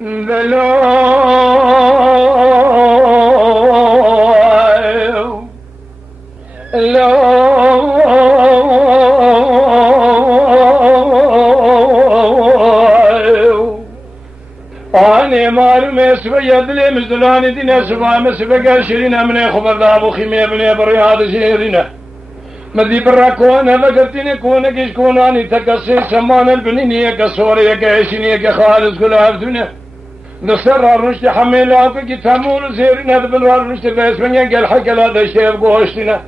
بلو لو أنا معلوم اسمه يدلي مزدلاني دين اسمه مسبقة شيرين أمني خبر دابو خيمي ابني برياض شيرين مدي براكونا فقرتيني كونا كيش كوناني تقصي سمان البنيني كسوري كعيشيني كخالص كل عبدنا نصر الرشد حميلاك كي تمول زيرين هذا بالرشد باسمني قال حق هذا الشيء بقوشتنا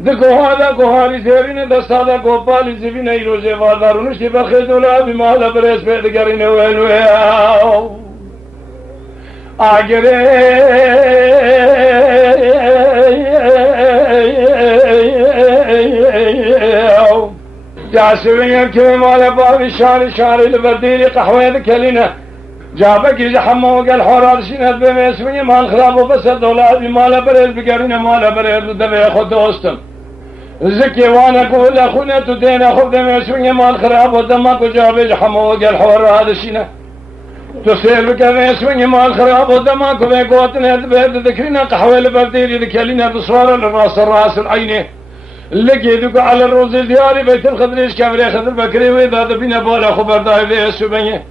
دكو هذا قهاري زيرين دستادا قوبالي زبينا يروزي فادار رشد بخيدولا بمالا بريس بيدقارين ويلوياو آگره جاسوين كمال باب شاري لبرديري قحوة كلينا جابك يزحمه وقال حرار سينات بمسوية مال خراب وبسر دولار بمال بريد بقرين مال بريد دبي خود دوستم زكي وانا اقول اخونا تدين اخو بمسوية مال خراب ودمك وجاب يزحمه وقال حرار سينات تصير بك بمسوية مال خراب ودمك وبيقوتنا بيد ذكرنا قحوة لبرديري ذكلينا بصوار الراس العيني لقيتك على الروز الدياري بيت الخضريش كامري خضر بكري وإذا ذبينا بولا خبر داي ذي السبنية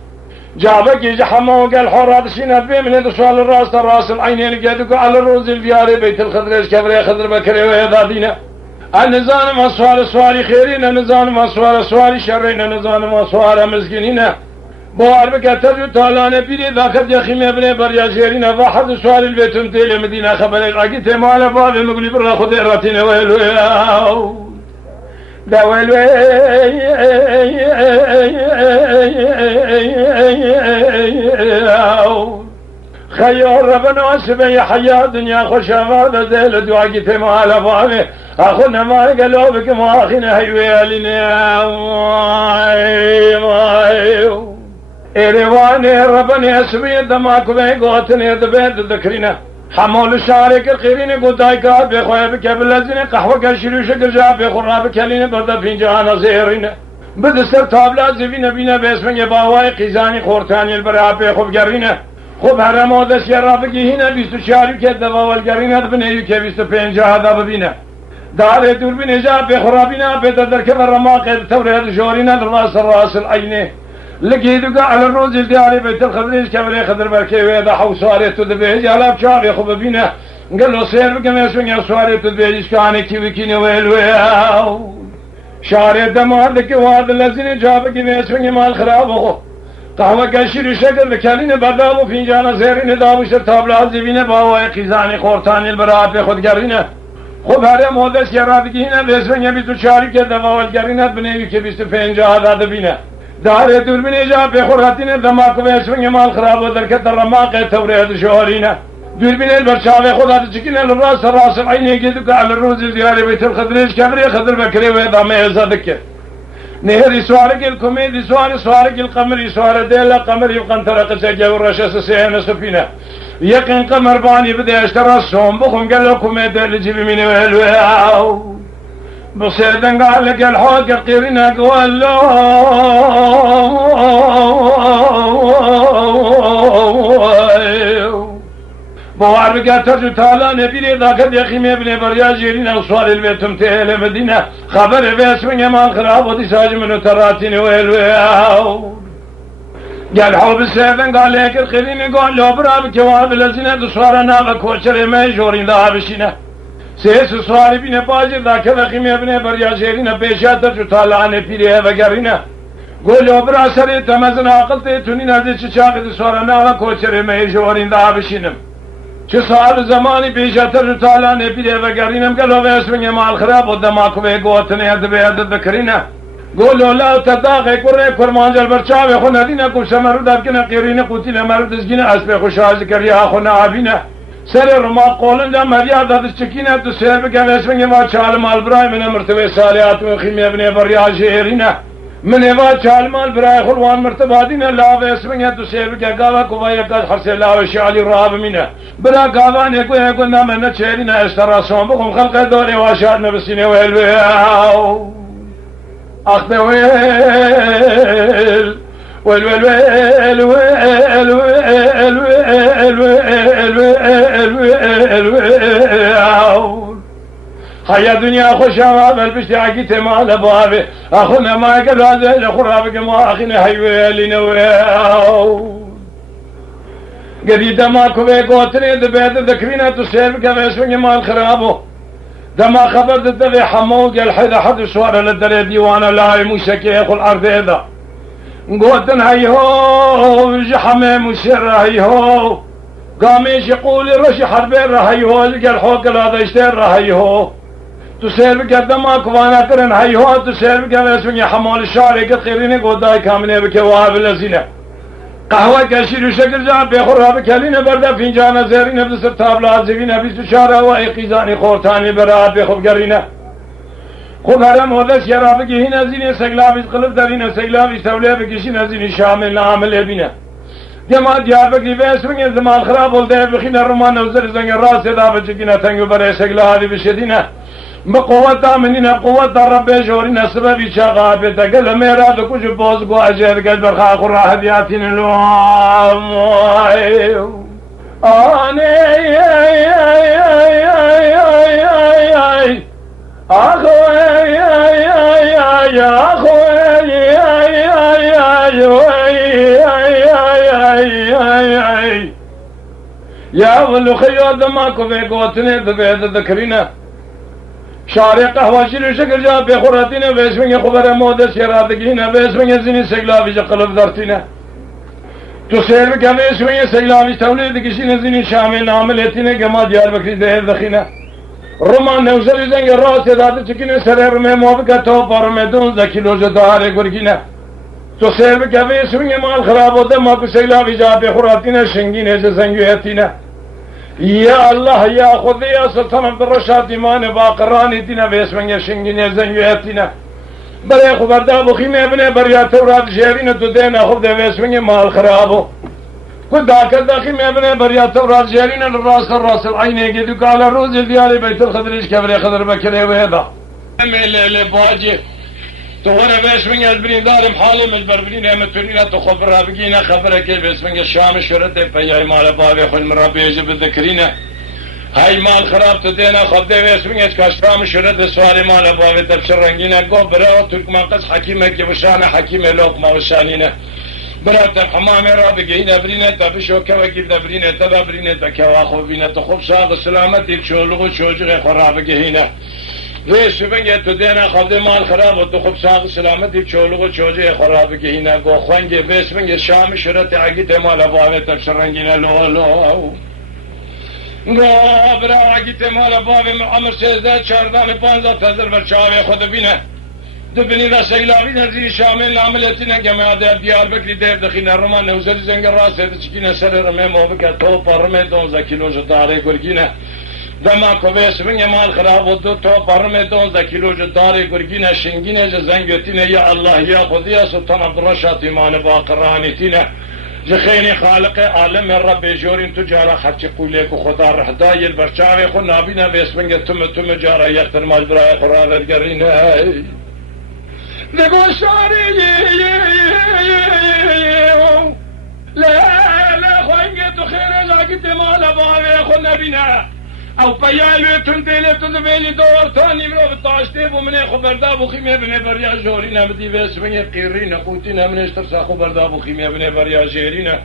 جابك يجحمه وقال حرات سينات بي من يدسوال الراس العينين لقيتك على الروز الدياري بيت الخضريش كامري خضر بكري وإذا ذينا النزان مصوار سواري خيرين النزان مصوار سواري شرين النزان مصوار مسكينين بوار بك ترجو تالانا بيري ذاكر يخيم ابن بريا جيرين واحد سوال البيتم تيلي مدينة خبر العقيت مال باب المقلي برا خذ راتين ويلو دا ويلو خير ربنا سبي حياة دنيا خوش هذا زيل دعاقيت مال باب اخونا ما قلوبك ما اخينا هيوالينا إيرواني ربني اسمي دماغ بيقوتني دبيت ذكرنا حمول الشارك الخيرين قدايكات بخويا بكبلزين قهوة كشيلو شكل جاب بخراب كلين برد فنجان زيرين بدستر تابلا زفين بينا باسمن يباواي قيزاني خورتاني البراب بخوب قرينا خوب هرم ودس يرافقي هنا بيستو شارك الدوا والقرينا بنيو كبيستو فنجا هذا ببينا دار دور بنجاب بخرابنا بدر كبر رماق توريد جورينا الراس العيني لقيتك على الروز الدياري بيت الخضريش كبري خضر بركي ويدا حوصاري تدبيج على بشاري خب بينا قال له سير بك ما يسوي صواري تدبيج كاني كيوكيني ويلو شاري دمار لك واد الذين جابك ما يسوي مال خرابه قهوه كشير شكل كلين بدالو فنجان زيرين داوش تابلا زبينه باوي قيزاني خورتاني البراب خود قرينه خب هر مودس يرادگی نه بسنگ بیتو شاری که دوال گرینات بنیوی که 25 عدد بینه داره دور بنیجا به خوراتینه دماغ بسنگ مال خراب و درکت رماق تورید شهرینه دور بنیل برشاوه خودت چکینه راس عینه گیدو که على الروز زیاره بیت الخضریش کبری خضر بکری و ادامه ازدک نهر سوارك الكوميدي سوارك القمر سوار ديلا قمر يبقى طرق سجا ورشاس سينا سفينه يقين قمر باني بدي اشترى الصوم بخم قال له كوميدي اللي جيبي مني وهلو بصيدن قال لك الحوق القيرنا قال له بوار بقى ترجو تالا نبيلي ذاك يخيم ابن بريا جيرين وصوار البيت متهل مدينة خبر بيس من يمان خراب ودي ساج منو تراتين ويلو قال حوب السيفن قال لك الخيرين قال له براب كواب الذين دسوارنا وكوشر ما يجورين ذا بشينا سيس صواري بين باجي ذاك يخيم ابن بريا جيرين بيشا ترجو تالا نبيلي وقرينا قول له برا سري تمزنا عقلتي توني نادي تشاق دسوارنا وكوشر ما يجورين ذا بشينم چه سال زمانی بیشتر تعالی نبیده و گرینم گلو واسمن مال خراب و دماغ و گوتنی از بیاد بکرینه گلو لا تداغ کره کرمانجل برچاو خو ندینه کو شمر دبکنه قیرینه قوتینه مرد زگینه اسب خوشاز کریا خو نابینه سر رما قولن جا مریا داد چکینه تو سر بگم واسمن ما چال مال برای من مرتبه سالیات و خیمه ابن بریا شهرینه من اوا چال مال برای خلوان مرتبه دینه لا واسمن تو سر بگم گاوا کو وای قد خرس لا شعلی راب منه برا گاوان يقول نام نتشيرنا اشتراسون بكم خلق دوري واشاد نبسيني ويل اخذ ويل ويل ويل ويل ويل ويل ويل ويل ويل هيا دنيا خوش عمل بشتي عقيت مال بابي اخونا ما قال هذا خرابك ما اخينا هيويلي نويل قريدا ماكو بيقوتني دبيت ذكرينا تسير كفيسوني مال خرابو دما خبر دبي حمو قال حدا حد سوار للدري ديوانا لا موسكي ياخو الارض هذا قوتن هيهو جحمي مسير هيهو قاميش يقول رش حربين هيهو قال حوك هذا يشتر هيهو تسير بقدمك وانا كرن هيهو تسير بقدمك حمول الشارع قد خيريني قداي كامني بكواب الذين قهوه كشير شكل جاب بخورها بكلينه برده فنجان زيرينه بس تابلا زينه بيستشاره وايقظاني خورتاني براد بخوب قرينه خب هرم ودس يرابگی نزینه سگلاویز قلب درینه سگلاویز توله بکشینه زینی شامل عامل بینه جماعت دیاربکری واسمنگ زمان خراب oldu بخینه رومان وزر زنگ راست دا بچکینه تنگو برای سگلاوی بشدینه بقوت دامنینه قوت در رب جورینه سببی چاقا بتقل میراد کچھ بوزگو اجر گل برخا خور هدیاتین الوام آنی اخوي يا اخوي يا ولو خيار دماكو في قوتني دبيت ذكرينا شارع قهوه شيل شكل جاب بخوراتنا باسمه خبر مودس يرادقينا باسمه زين سيغلافي قلب درتنا تسير بكافي اسمه سيغلافي توليد كشين زين شامل عملتنا كما ديار بكري ده ذخينا رومان نوزل زنگ راست داده چکینه سرر میں موافقہ تو پر میں 12 کیلو جدار گرگینه تو سر بکوی سونگ مال خراب ہوتا ماکو سیلابی جا بے خوراتینه شنگینه زنگویتینه یا اللہ یا خود یا سلطان عبدالرشاد ایمان باقرانی تینه بیسمنگ شنگینه زنگویتینه برای خبردار بخیمه ابن بریا تورات شیرینه تو دینا خود بیسمنگ مال خرابو كنت داخل داخل ما ابن بريات تورات جارين الراس العيني قد قال الروز ديالي بيت الخضر ايش كبري خضر بكري وهذا اللي باجي تورا باش من البرين دارم حالي من البربرين امتونينا تخبرها بقينا خبرك كيف اسمك الشام شرطه في مال بابي خل من ربي يجب الذكرينه هاي مال خراب تدينا خبده اسمك كشام شرطه سوال مال بابي تبشر رنگينا قبره تركمان قص حكيمه كبشانه حكيمه لقمه وشانينه برات الحمام رابقين برينة تبشو كوكب برينة تبرينة كواخو بينة تخب ساق سلامتي شولغو شوجغ خرابقهينة ويش بنجة تدينا خد مال خراب وتخب ساق سلامتي شولغو شوجغ خرابقهينة قو خوانجي ويش بنجة شام شرط عقيد مال بابي تبشرنجينة لو برا عقيد مال بابي عمر 13 14 15 تزر برشاوي خد بينة دبني ذا سيلابي نزي شامل عملتنا جماعة ديار بكري دير دخينا رومان نوزل زنگ راس تشكينا سر رمي موبكا تو پرمي 12 كيلو جداري گرگينا دما کويس من مال خراب ودو تو پرمي 12 كيلو جداري گرگينا شنگينا زنگتنا يا الله يا خديا سلطان عبدالرشاد ايمان باقراني تينا جخيني خالق عالم الرب جورين تجارة خرچ قوليك خدا رهداي البرچاوي خو نابينا باسمنگ تم جارة يختر مالبراء قرار الگرينه نقول شعري لا خوانجت خير لقيت مال بابي خلنا بنا او بيالو تنديله تدبيلي دور ثاني برو بتاشتيب ومن خبر دابو خيمه بن بريا جورينا بدي بس من قيرينا قوتنا من اشترسا خبر دابو خيمه بن بريا جيرينا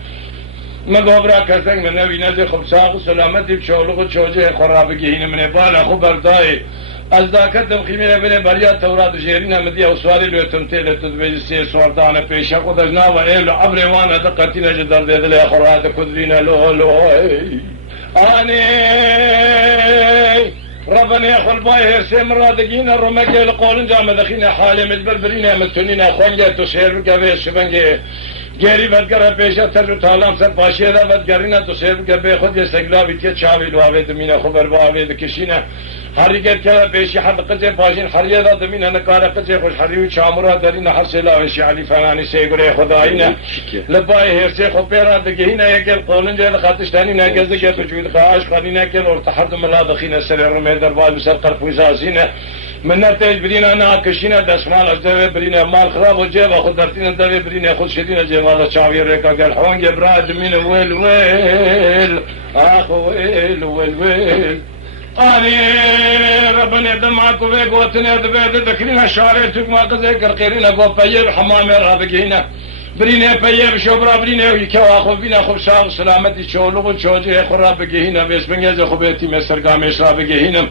ما غبرا كسن من نبينا زي خبصاق سلامتي بشولغ چوجه خرابگين من بالا خبر داي از داکتم خیمه بره بریا تورات جیرینا مدی او سوالی لوتم تیل تدبیج سی سوردان پیشا خودش ناو ایلو عبروان دقتینا جدر دیدل خورات کدرینا لو آنی ربنا يخل باي هرسي مرادقين الرمكي لقولن جامع دخينا حالي مجبربرين متونين خوانجا تسير بكافي شبنجي گری بدگره پیشه تر تالام سر پاشیه دا بدگرینا تو سیب که به خود یه سگلاوی تیه چاوی لو آوید مینا خبر با آوید کشینه هری گرد که پیشی حد قجه پاشین حریه دا دمینا نکاره قجه خوش حریوی چامورا دارین هر سلاوشی علی فنانی سیگره خدایینه لبای هرسی خود پیرا دگهینه یکل قولن جه خطشتانی نگزده که بجوید خواهش خانینه که ارتحرد ملادخینه سر رمه در بال بسر قرفوزازینه من نتاج برينا انا كشينا دشمال ازدوي برينا مال خراب وجيبه خد درتين ازدوي برينا خد شدينا جيبه ولا شاوي ريكا قال حوان جبراد من ويل ويل آخ ويل ويل ويل آني ربنا دماغو بيقوتنا دبيد ذكرنا شاريتك ما قذكر قيرنا قو بيب حمام رابقينا برينا بيب شبرا برينا ويكوا خو بينا خو شاق سلامتي شولو وشوجي خو رابقينا بيسمنجز خو بيتي مصر قامش رابقينا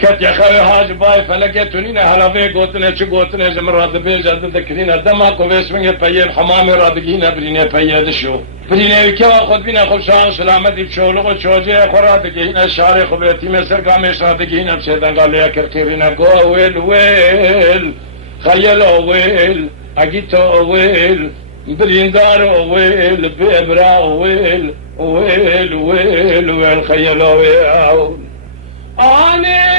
كت يا خاوي هاج باي فلقيتونينا هلا في قوتنا شو قوتنا زمرات بيجا ذكرنا دماغو بيسمنج بيب حمام رابقينا برينا بيب شو برينا ويكوا خو بينا خو شاق سلامتي شولو وشوجي خو رابقينا شاري خو بيتي مصر قامش رابقينا بسيدان قال لي كرقيرنا قو ويل ويل خيلو ويل اجيتو ويل بريندار ويل بإبرا ويل ويل ويل ويل خيلو ويل آني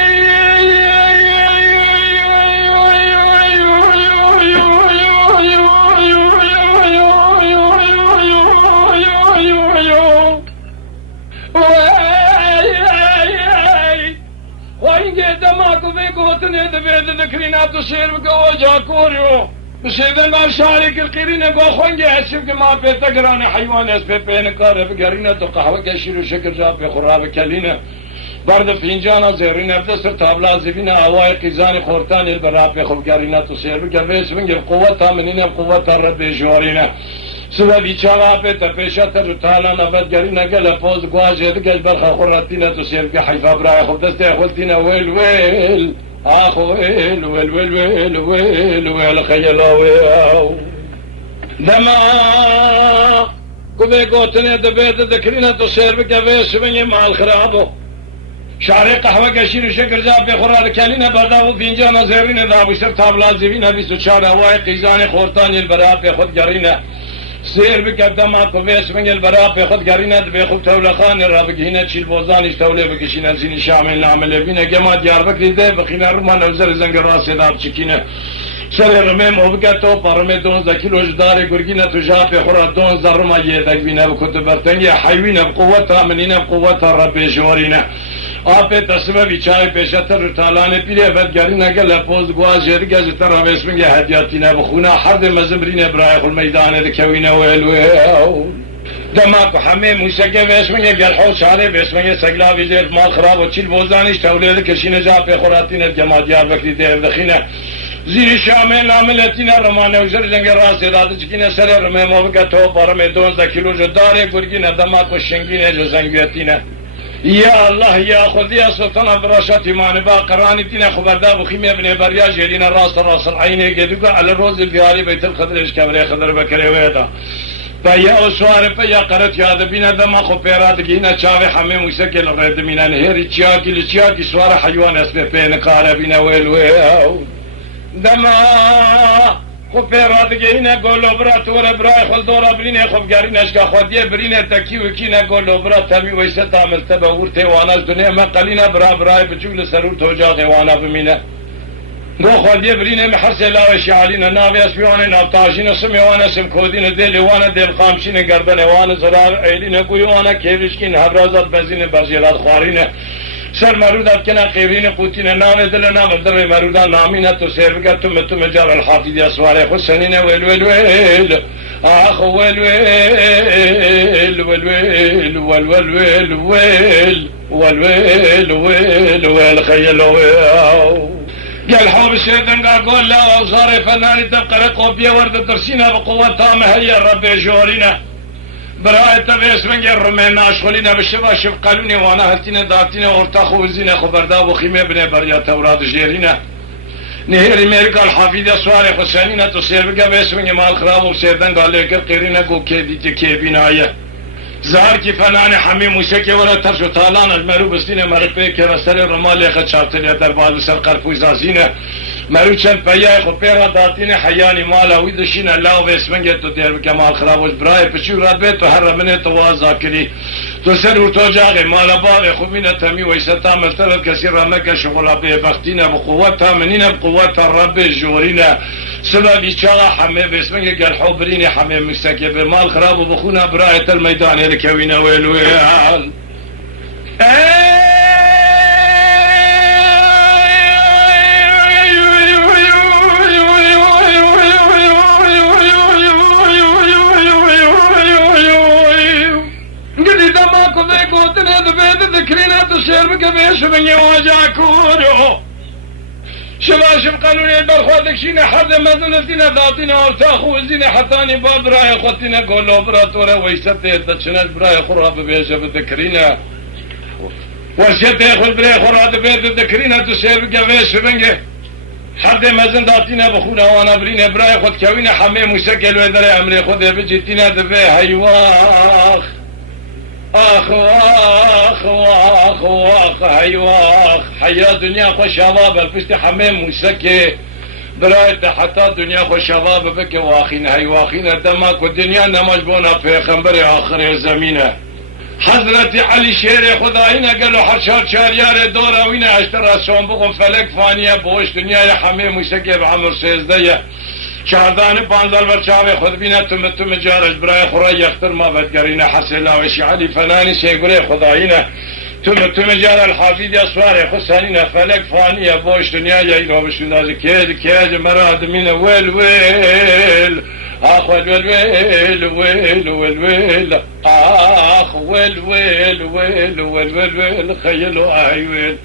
وإن جئت معكم في قوتنا دبيت ذكرنا تصير بقوة جاكوريو بسيدنا ما شارك القرينة بأخوانجي حسب ما بيتقران حيوان اسبه بين قارب قرينة تو قهوة كشير وشكر جاب بخراب كلينة برد فينجانا زيرين ابدسر تابلا زبينة هواي قيزان خورتان البراب بخب قرينة تصير بقربيس منجي بقوة منين بقوة رب جوارينة سبب بیچاره به تپیشات رتالا نبض گرینه گل پوز گواجه دکش برخ خورتینه تو سیر که حیفا برای خود دسته خودتینه ویل ویل آخ ویل ویل ویل ویل ویل ویل خیلا ویل دما گوه گوتنه دبیت دکرینه تو سیر بکه ویس بینی مال خرابو شارع قهوه کشیر شکر جاب بخورا کلینه بردا و فنجان زیرینه دابشتر تابلا زیبینه 24 هوای قیزان خورتان البراب خود گرینه سير بقدامات بيس من البراء بياخد قرينة بياخد تولى خان الرابق هنا تشيل بوزان تولى بكشينا زين شامل نعمل بينا جماعة ديار بكري ده بخينا رمان وزر زنگ راس داب چكينا سر رمي موبقتو برمي 12 كيلو جدار گرگينا تجا بخورا 12 رما يدك بينا بكت برتنگي حيوين بقوتها منين بقوتها رب جورينا آپ تصویر بیچاره پیشتر رتالانه پیره بعد گرینه که لپوز گواز جدی که زتر رویس منگه هدیاتی نبخونه حرد مزمرین برای خل میدانه دکوینه ویلو دماغ همه موسیقی ویس منگه گلحو شاره ویس منگه سگلا ویزیر مال خراب و چیل بوزانیش تولید کشینه جا پی خوراتینه جماع دیار بکری دیو دخینه زیر شامه ناملتینه رمانه وزر زنگ راست داده چکینه سر رمه موبکه تو برمه 12 کیلو جداره گرگینه دماغ و شنگینه جو زنگیتینه يا الله يا خذ يا سلطان براشات ما نبا قراني دينا خبردا بخيمه ابن بريا جيرينا راس العين قدق على الروز الدياري بيت الخضر ايش كبري خضر بكري ويدا فيا اسوار فيا قرت يا دبينا دما خبيرات جينا شاوي حميم وسكل رد من نهر تشاكي سوار حيوان اسمه بين قاربنا ويل دما خبيرات جينا قولوا برا تور برا خل دورا برينه خب گرينش کا خوديه برينه تكي وكينا قولوا برا تبي ويست عمل تبا ورته وانا الدنيا ما قلينا برا بجول سرور توجا وانا بمينه دو خوديه برينه محرس لا وشعالين ناوي اسبيونه نابتاشين سميونه سم كودين دل وانا دل خامشين گردن وانا زرار عيلين کوي وانا كيفشكين حبرازات بزين برزيرات خوارينه سر مرودات كنا قيبين قوتين نام دل نام در مرودان نامينة تسير تم جار الحافظ اسوار حسنين ويل ويل ويل اخ ويل ويل ويل ويل ويل ويل ويل ويل ويل ويل خيل قال حوب الشيطان قال لا صار فناني تبقى قوبيه ورد درسينا بقوه تامه هي رب جورينا برای تبیس منگه رمه ناشخولینا بشبا شب قلونی وانا هلتینا داتینا ارتاخو وزینا خبردا و خیمه بنه بریا توراد جیرینا نهر امریکا الحافظ سوار حسینینا تو سیر بگه بیس منگه مال خراب و سیردن گاله که قیرینا گو که دیتی که بینایه زهر کی فنان حمی موسیقی ولا ترش و تالان المرو بستین مرقبه که وستر رمالی خد چارتلیه در بعد سر قرفوز ازینه مرو چند پیای خود پیرا داتین حیانی مالا وی دشین الله و اسمنگه تو دیر بکمال خرابوش برای پچو راد بیت تو هر رمنه تو وازا کری تو سر و تو جاغی مالا باغ خوبین تمی ویستا ملترد کسی رمک شغلا به بختین بقوتا منین بقوتا رب جورین سببی چاقا حمه باسمنگه گل حبرین حمه مستکی به مال خراب و بخونه برای تل میدانه رکوین ویلویال قوتنا دبيت ذكرنا تشير بكبيش من يواجع كورو شباشب قانوني بالخواتك شينا حد مدنتنا ذاتنا ارتاخو وزينا حتاني باب راي خوتنا قولو براتورا ويستي تشناش براي خراب بيشا بذكرنا وشتي خل براي خراب بيت ذكرنا تشير بكبيش منه حد مزن داتنا بخونا وانا برينا براي خود كوينا حمي مسكل ودري عمري خود بجتنا دبي هيواخ اخ واخ واخ واخ هيواخ حيا دنيا خو شباب الفست حمام مسكي برايت حتى دنيا خو شباب بك واخين هيواخين دمك والدنيا نمجبونا في خنبر اخر زمينه حضرت علي شير خداینا قالوا حشار شاريار دورا وينا اشترى صنبوق فلك فانيه بوش دنيا يا حمام مسكي بعمر 13 شهردان پانزال برچاوه خود بینه تم جارج برای خورای اختر ما بدگرینه حسیلا و شعالی فنانی سیگوره خدایینه تم جار الحافظ اسوار خسانینه فلک فانیه بوش دنیا یا اینا بشندازی کید مراد مینه ویل آخ ویل آخ ویل خیلو آی ویل